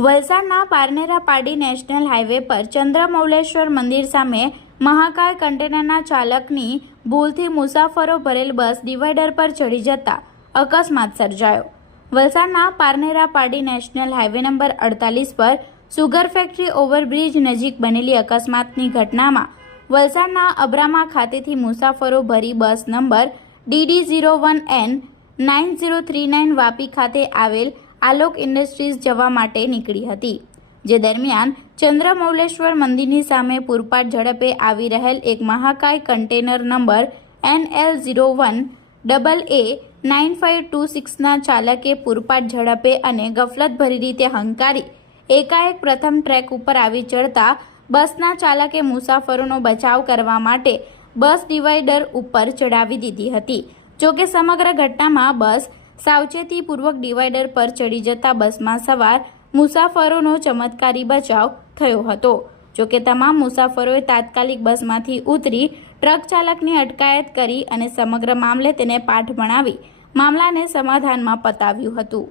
વલસાડના પારનેરા પાડી national highway પર ચંદ્રમૌલેશ્વર મંદિર સામે મહાકાય કન્ટેનરના ચાલકની ભૂલથી મુસાફરો ભરેલ બસ ડિવાઈડર પર ચડી જતા અકસ્માત સર્જાયો। વલસાડના પારનેરા પાડી નેશનલ હાઈવે નંબર 48 પર સુગર ફેક્ટરી ઓવરબ્રિજ નજીક બનેલી અકસ્માતની ઘટનામાં વલસાડના અબ્રામા ખાતેથી મુસાફરો ભરી બસ નંબર DD01N9039 વાપી ખાતે આવેલ આલોક ઇન્ડસ્ટ્રીઝ જવા માટે નીકળી હતી, જે દરમિયાન ચંદ્રમૌલેશ્વર મંદિરની સામે પૂરપાટ ઝડપે આવી રહેલ એક મહાકાય કન્ટેનર નંબર NL01AA9526ના ચાલકે પૂરપાટ ઝડપે અને ગફલતભરી રીતે હંકારી એકાએક પ્રથમ ટ્રેક ઉપર આવી ચડતા બસના ચાલકે મુસાફરોનો બચાવ કરવા માટે બસ ડિવાઈડર ઉપર ચડાવી દીધી હતી। જોકે સમગ્ર ઘટનામાં બસ સાવચેતીપૂર્વક ડિવાઈડર પર ચડી જતા બસમાં સવાર મુસાફરોનો ચમત્કારી બચાવ થયો હતો। જોકે તમામ મુસાફરોએ તાત્કાલિક બસમાંથી ઉતરી ટ્રક ચાલકની અટકાયત કરી અને સમગ્ર મામલે તેને પાઠ ભણાવી મામલાને સમાધાનમાં પતાવ્યું હતું।